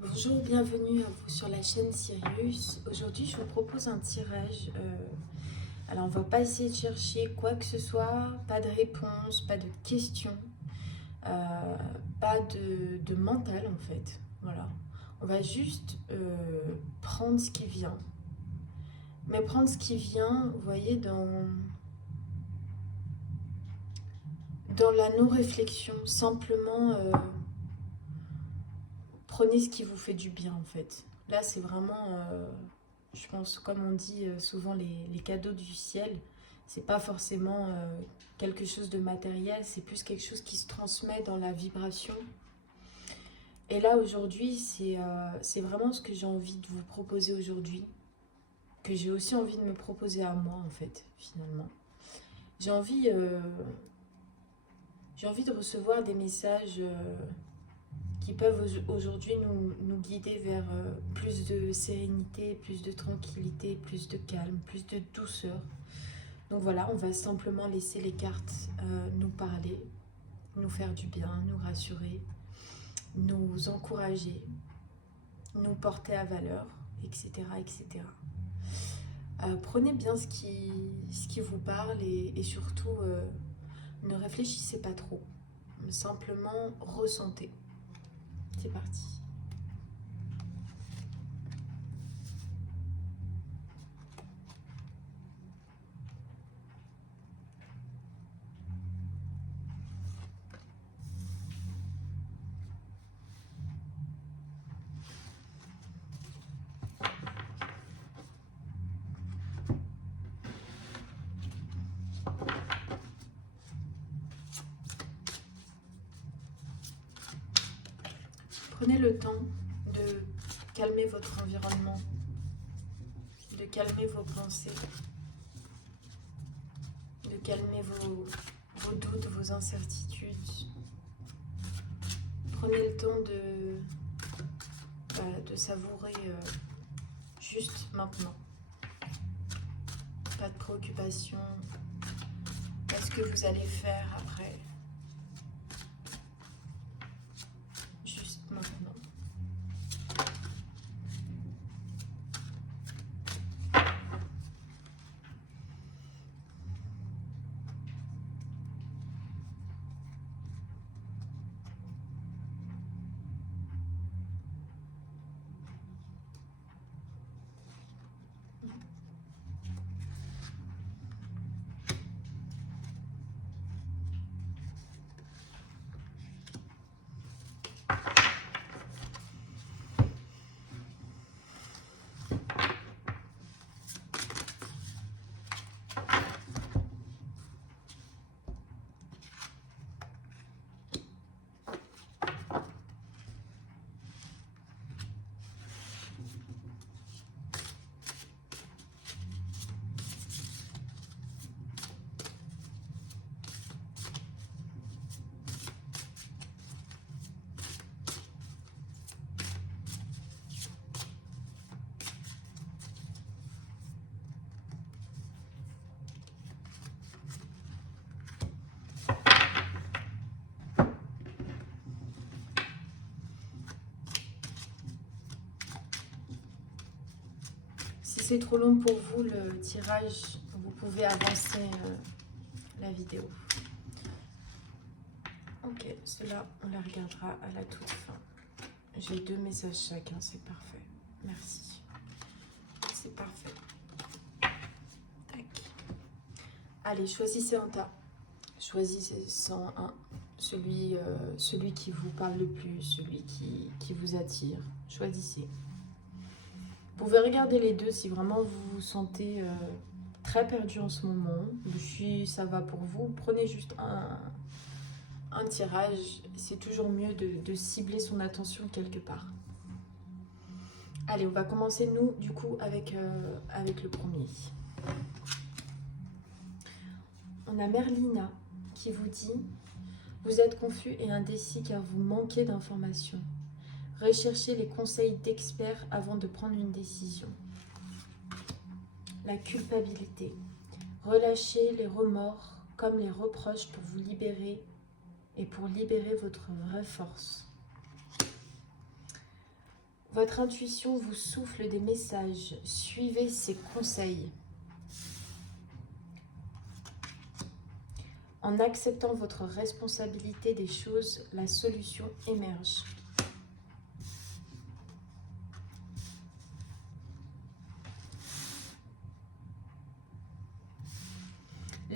Bonjour, bienvenue à vous sur la chaîne Sirius. Aujourd'hui, je vous propose un tirage. Alors, on va pas essayer de chercher quoi que ce soit, pas de réponse, pas de questions, pas de mental en fait. Voilà. On va juste prendre ce qui vient. Mais prendre ce qui vient, vous voyez, dans la non-réflexion, simplement prenez ce qui vous fait du bien en fait. Là, c'est vraiment, je pense, comme on dit souvent, les cadeaux du ciel. C'est pas forcément quelque chose de matériel, c'est plus quelque chose qui se transmet dans la vibration. Et là, aujourd'hui, c'est vraiment ce que j'ai envie de vous proposer aujourd'hui, que j'ai aussi envie de me proposer à moi, en fait, finalement. J'ai envie, euh, j'ai envie de recevoir des messages qui peuvent aujourd'hui nous guider vers plus de sérénité, plus de tranquillité, plus de calme, plus de douceur. Donc voilà, on va simplement laisser les cartes nous parler, nous faire du bien, nous rassurer, nous encourager, nous porter à valeur, etc. etc. Prenez bien ce qui vous parle et surtout ne réfléchissez pas trop, simplement ressentez. C'est parti. Prenez le temps de calmer votre environnement, de calmer vos pensées, de calmer vos doutes, vos incertitudes. Prenez le temps de savourer juste maintenant. Pas de préoccupation, pas ce que vous allez faire après. Juste maintenant. Si c'est trop long pour vous le tirage, vous pouvez avancer la vidéo. Ok, cela on la regardera à la toute fin. J'ai 2 messages chacun, c'est parfait. Merci. C'est parfait. Tac. Allez, choisissez un tas. Choisissez 101. Celui qui vous parle le plus, celui qui vous attire. Choisissez. Vous pouvez regarder les deux si vraiment vous vous sentez très perdu en ce moment. Si ça va pour vous, prenez juste un tirage. C'est toujours mieux de cibler son attention quelque part. Allez, on va commencer nous du coup avec le premier. On a Merlina qui vous dit « Vous êtes confus et indécis car vous manquez d'informations. Recherchez les conseils d'experts avant de prendre une décision. » La culpabilité. Relâchez les remords comme les reproches pour vous libérer et pour libérer votre vraie force. Votre intuition vous souffle des messages. Suivez ses conseils. En acceptant votre responsabilité des choses, la solution émerge.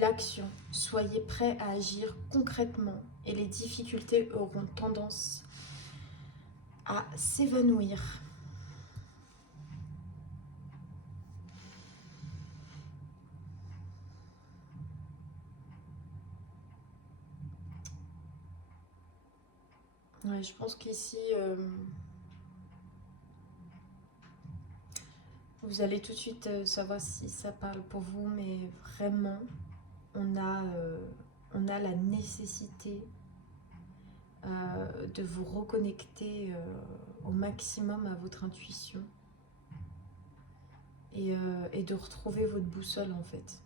L'action. Soyez prêt à agir concrètement et les difficultés auront tendance à s'évanouir. Ouais, je pense qu'ici, vous allez tout de suite savoir si ça parle pour vous, mais vraiment, on a la nécessité de vous reconnecter au maximum à votre intuition et de retrouver votre boussole en fait.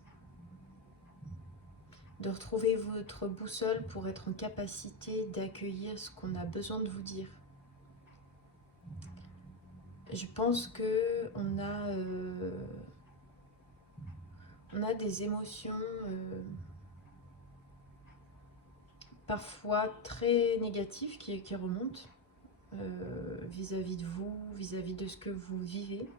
De retrouver votre boussole pour être en capacité d'accueillir ce qu'on a besoin de vous dire. Je pense que on a des émotions parfois très négatives qui remontent vis-à-vis de vous, vis-à-vis de ce que vous vivez.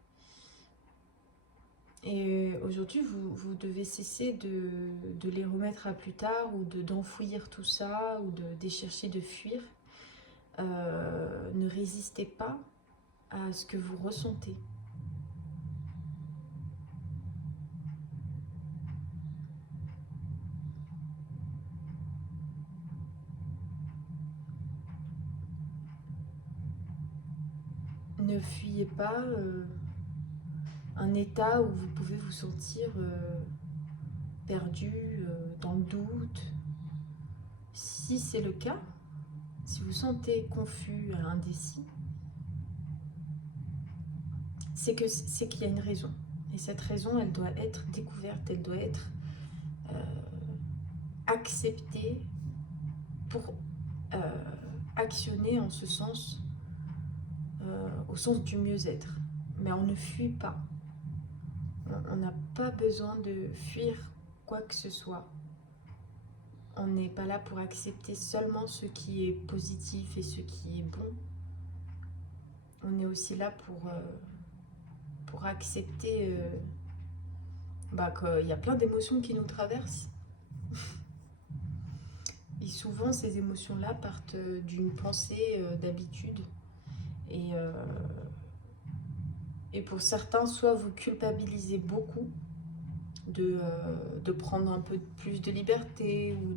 Et aujourd'hui, vous devez cesser de les remettre à plus tard ou d'enfouir tout ça ou de chercher de fuir. Ne résistez pas à ce que vous ressentez. Ne fuyez pas un état où vous pouvez vous sentir perdu, dans le doute. Si c'est le cas, si vous sentez confus, indécis, c'est qu'il y a une raison. Et cette raison, elle doit être découverte, elle doit être acceptée pour actionner en ce sens, au sens du mieux-être. Mais on ne fuit pas. On n'a pas besoin de fuir quoi que ce soit. On n'est pas là pour accepter seulement ce qui est positif et ce qui est bon. On est aussi là pour accepter qu'il y a plein d'émotions qui nous traversent. Et souvent, ces émotions-là partent d'une pensée d'habitude. Et pour certains, soit vous culpabilisez beaucoup de prendre un peu plus de liberté ou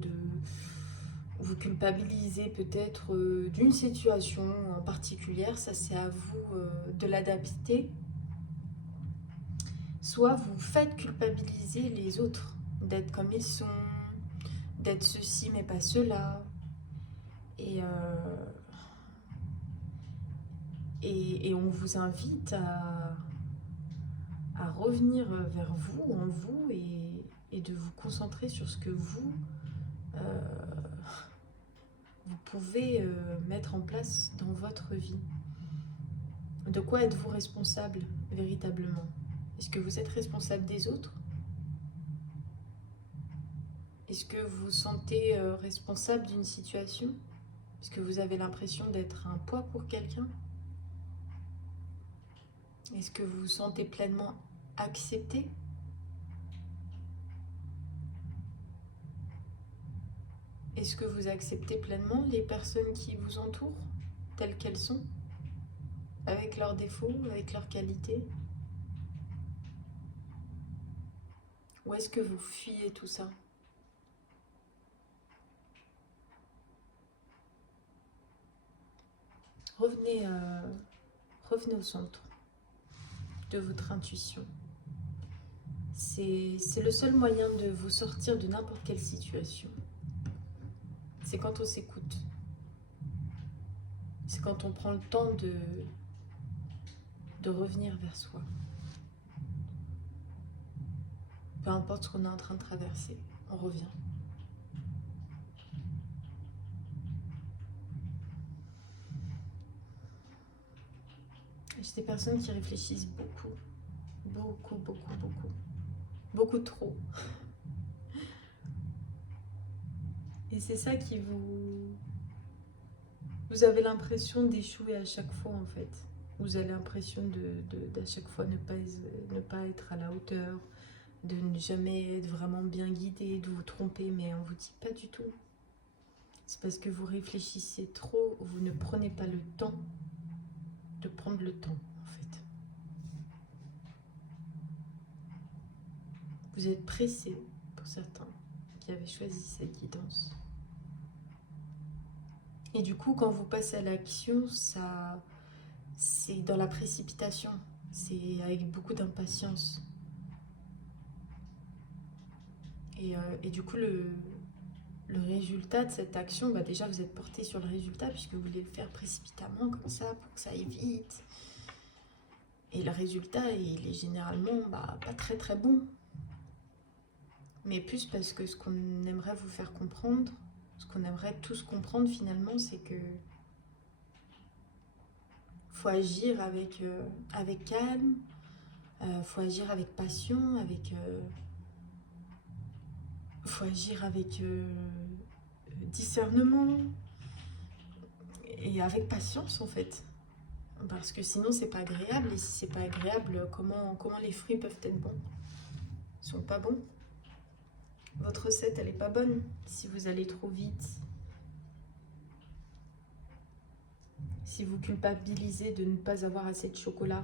vous culpabilisez peut-être d'une situation en particulier, ça c'est à vous de l'adapter. Soit vous faites culpabiliser les autres, d'être comme ils sont, d'être ceci mais pas cela. Et on vous invite à revenir vers vous, en vous, et de vous concentrer sur ce que vous pouvez mettre en place dans votre vie. De quoi êtes-vous responsable véritablement? Est-ce que vous êtes responsable des autres? Est-ce que vous vous sentez responsable d'une situation? Est-ce que vous avez l'impression d'être un poids pour quelqu'un? Est-ce que vous vous sentez pleinement accepté? Est-ce que vous acceptez pleinement les personnes qui vous entourent, telles qu'elles sont, avec leurs défauts, avec leurs qualités? Ou est-ce que vous fuyez tout ça? Revenez au centre de votre intuition. C'est le seul moyen de vous sortir de n'importe quelle situation. C'est quand on s'écoute. C'est quand on prend le temps de revenir vers soi. Peu importe ce qu'on est en train de traverser, on revient. J'ai des personnes qui réfléchissent beaucoup. Beaucoup, beaucoup, beaucoup. Beaucoup trop. Et c'est ça qui vous... Vous avez l'impression d'échouer à chaque fois en fait. Vous avez l'impression d'à chaque fois ne pas être à la hauteur, de ne jamais être vraiment bien guidé, de vous tromper, mais on vous dit pas du tout. C'est parce que vous réfléchissez trop, vous ne prenez pas le temps de prendre le temps en fait. Vous êtes pressé pour certains qui avaient choisi cette guidance. Et du coup, quand vous passez à l'action, ça, c'est dans la précipitation, c'est avec beaucoup d'impatience. Et du coup, le résultat de cette action, bah déjà vous êtes porté sur le résultat puisque vous voulez le faire précipitamment comme ça pour que ça aille vite. Et le résultat, il est généralement pas très très bon. Mais plus parce que ce qu'on aimerait vous faire comprendre, ce qu'on aimerait tous comprendre finalement, c'est que faut agir avec calme, faut agir avec passion, faut agir avec discernement et avec patience en fait. Parce que sinon c'est pas agréable, et si c'est pas agréable, comment les fruits peuvent être bons? Ils sont pas bons. Votre recette elle est pas bonne si vous allez trop vite. Si vous culpabilisez de ne pas avoir assez de chocolat.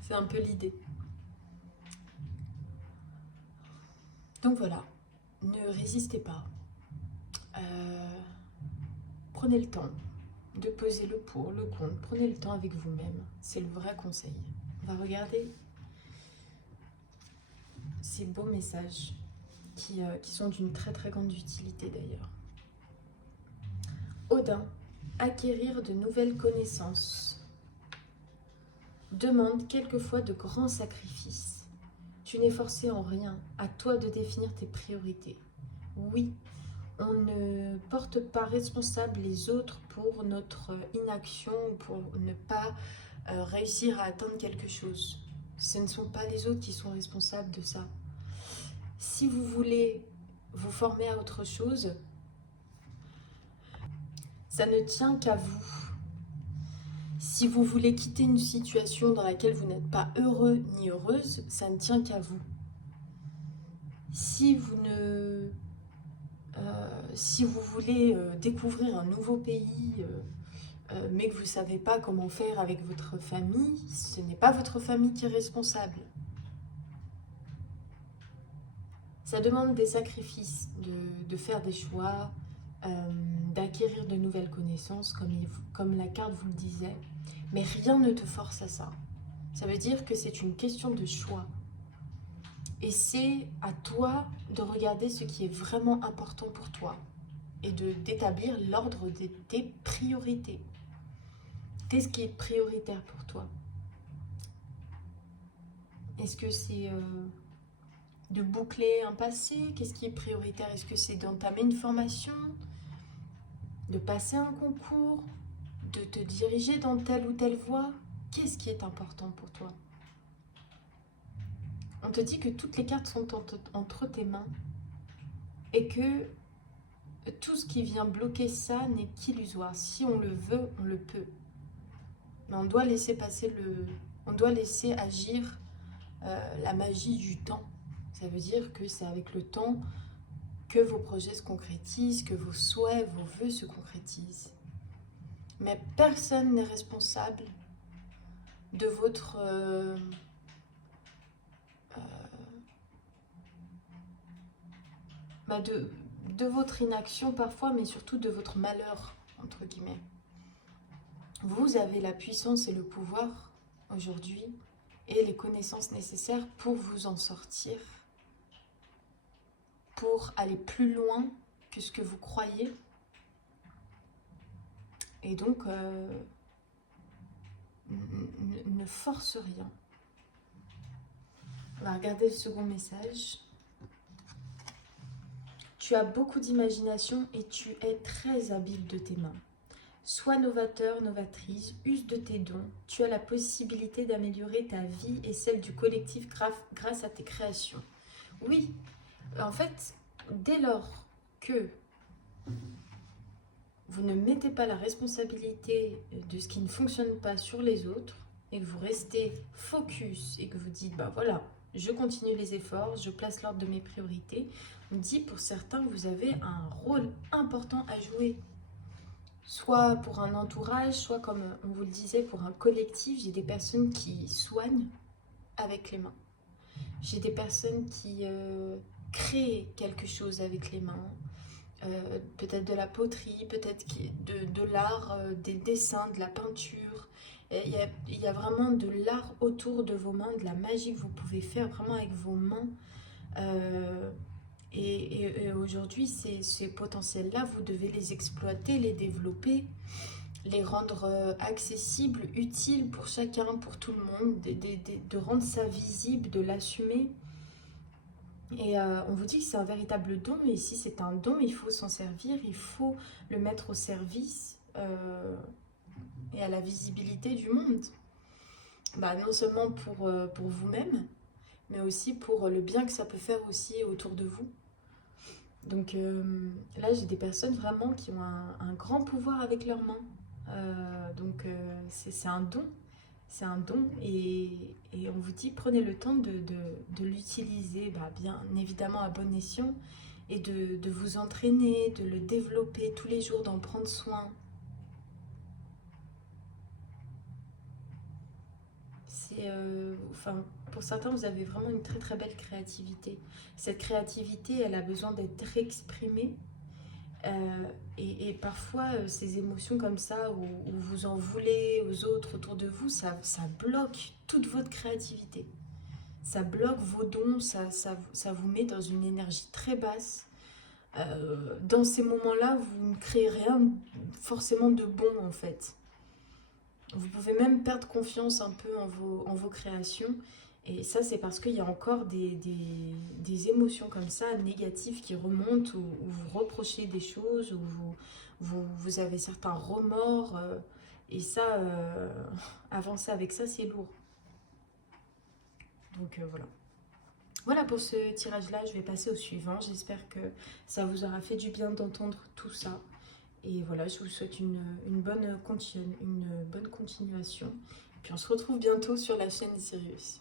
C'est un peu l'idée. Donc voilà, ne résistez pas. Prenez le temps de peser le pour, le contre. Prenez le temps avec vous-même. C'est le vrai conseil. On va regarder ces beaux messages qui sont d'une très très grande utilité d'ailleurs. Odin, acquérir de nouvelles connaissances demande quelquefois de grands sacrifices. Tu n'es forcé en rien, à toi de définir tes priorités. Oui, on ne porte pas responsable les autres pour notre inaction ou pour ne pas réussir à atteindre quelque chose. Ce ne sont pas les autres qui sont responsables de ça. Si vous voulez vous former à autre chose, ça ne tient qu'à vous. Si vous voulez quitter une situation dans laquelle vous n'êtes pas heureux ni heureuse, ça ne tient qu'à vous. Si vous voulez découvrir un nouveau pays, mais que vous ne savez pas comment faire avec votre famille, ce n'est pas votre famille qui est responsable. Ça demande des sacrifices, de faire des choix, d'acquérir de nouvelles connaissances, comme la carte vous le disait. Mais rien ne te force à ça. Ça veut dire que c'est une question de choix. Et c'est à toi de regarder ce qui est vraiment important pour toi et d'établir l'ordre de tes priorités. Qu'est-ce qui est prioritaire pour toi? Est-ce que c'est de boucler un passé? Qu'est-ce qui est prioritaire? Est-ce que c'est d'entamer une formation? De passer un concours? De te diriger dans telle ou telle voie? Qu'est-ce qui est important pour toi? On te dit que toutes les cartes sont entre tes mains et que tout ce qui vient bloquer ça n'est qu'illusoire. Si on le veut, on le peut. Mais on doit laisser on doit laisser agir la magie du temps. Ça veut dire que c'est avec le temps que vos projets se concrétisent, que vos souhaits, vos vœux se concrétisent. Mais personne n'est responsable de votre de votre inaction parfois, mais surtout de votre malheur, entre guillemets. Vous avez la puissance et le pouvoir aujourd'hui et les connaissances nécessaires pour vous en sortir, pour aller plus loin que ce que vous croyez. Et donc, ne force rien. On va regarder le second message. Tu as beaucoup d'imagination et tu es très habile de tes mains. Sois novateur, novatrice, use de tes dons. Tu as la possibilité d'améliorer ta vie et celle du collectif grâce à tes créations. Oui, en fait, dès lors que vous ne mettez pas la responsabilité de ce qui ne fonctionne pas sur les autres et que vous restez focus et que vous dites, bah voilà, je continue les efforts, je place l'ordre de mes priorités, on dit pour certains, vous avez un rôle important à jouer. Soit pour un entourage, soit comme on vous le disait, pour un collectif. J'ai des personnes qui soignent avec les mains. J'ai des personnes qui créent quelque chose avec les mains. Peut-être de la poterie, peut-être de l'art, des dessins, de la peinture. Il y a vraiment de l'art autour de vos mains, de la magie que vous pouvez faire vraiment avec vos mains. Euh, et aujourd'hui, ces potentiels-là, vous devez les exploiter, les développer, les rendre accessibles, utiles pour chacun, pour tout le monde, de rendre ça visible, de l'assumer. Et on vous dit que c'est un véritable don, mais ici c'est un don, il faut s'en servir, il faut le mettre au service et à la visibilité du monde. Bah, non seulement pour vous-même, mais aussi pour le bien que ça peut faire aussi autour de vous. Donc là, j'ai des personnes vraiment qui ont un grand pouvoir avec leurs mains. C'est un don. C'est un don et on vous dit prenez le temps de l'utiliser bah, bien évidemment à bon escient et de vous entraîner, de le développer tous les jours, d'en prendre soin. Enfin, pour certains, vous avez vraiment une très très belle créativité. Cette créativité, elle a besoin d'être exprimée. Et parfois, ces émotions comme ça, où vous en voulez aux autres autour de vous, ça bloque toute votre créativité. Ça bloque vos dons, ça vous met dans une énergie très basse. Dans ces moments-là, vous ne créez rien forcément de bon en fait. Vous pouvez même perdre confiance un peu en vos créations. Et ça, c'est parce qu'il y a encore des émotions comme ça, négatives, qui remontent, où vous reprochez des choses, où vous avez certains remords. Et ça, avancer avec ça, c'est lourd. Donc voilà. Voilà pour ce tirage-là, je vais passer au suivant. J'espère que ça vous aura fait du bien d'entendre tout ça. Et voilà, je vous souhaite une bonne continuation. Puis on se retrouve bientôt sur la chaîne Sirius.